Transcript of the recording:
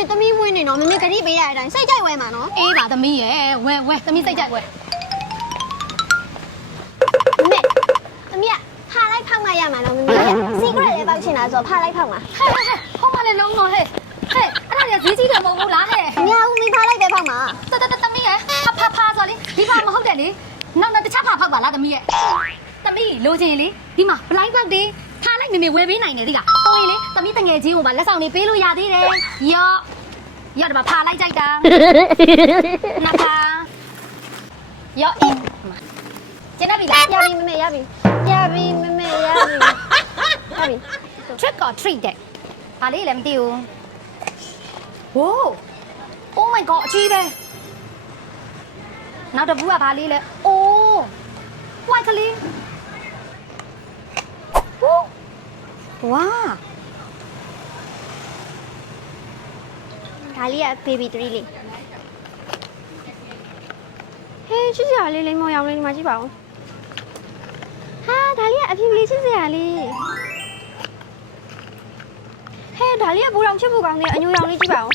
နေ့သမီးမွေးနေတော့မမေဂရိပေးရတဲ့အတိုင်းစိတ်ကြိုက်ဝဲမှာနော်အေးပါသမီးရဲ့ဝဲဝဲသမီးစိတ်ကြိုက်ဝဲမမေသမီးကဖာလိုက်ဖောက်မှရမှာနော်မမေစီကရက်လေးပေါက်ချင်တာဆိုဖာလိုက်ဖောက်မှာဟဲ့ဟဲ့ဟဲ့ဟောမလေးလုံးတော့ဟဲ့ဟဲ့အဲ့ဒါကြီးဈေးကြီးတယ်မဟုတ်ဘူးလားဟဲ့မရဘူးမင်းဖာလိုက်ပဲဖောက်မှာတတတသမီးရဲ့ဖဖဖဆိုလေဒီပါမဟုတ်တယ်လေနောက်နောက်တခြားဖဖောက်ပါလားသမီးရဲ့သမီးလိုချင်လေဒီမှာဘလိုင်းပေါက်တွေထားလိုက်မေမေဝယ်ပေးနိုင်တယ်ဒီကဟိုရ င်လေသမီးတငယ်ချင်းကိုပါလက်ဆောင်လေးပေးလို့ရသေးတယ်ရော့ရော့ဒီမှာဖာလိုက်ကြိုက်တာနာဖာရော့အင်းကျန်တော့ပြီလား ရပြီမမေရပြီရပြီမမေရပြီရပြီ trick or treat တဲ့ဘာလေးလည်းမသိဘူး Wow Oh my god အကြီးပဲနောက်တစ်ဘူးကဘာလေးလဲ Oh white ကလေး Wow ဒါလေးက baby 3လေးဟေးချစ်စရာလေးလိမ္မောင်ရောင်လေးဒီမှာကြည့်ပါဦးဟာဒါလေးကအဖြူလေးချစ်စရာလေးဟဲ့ဒါလေးကဘူရောင်ချစ်ဖို့ကောင်းတယ်အညိုရောင်လေးကြည့်ပါဦး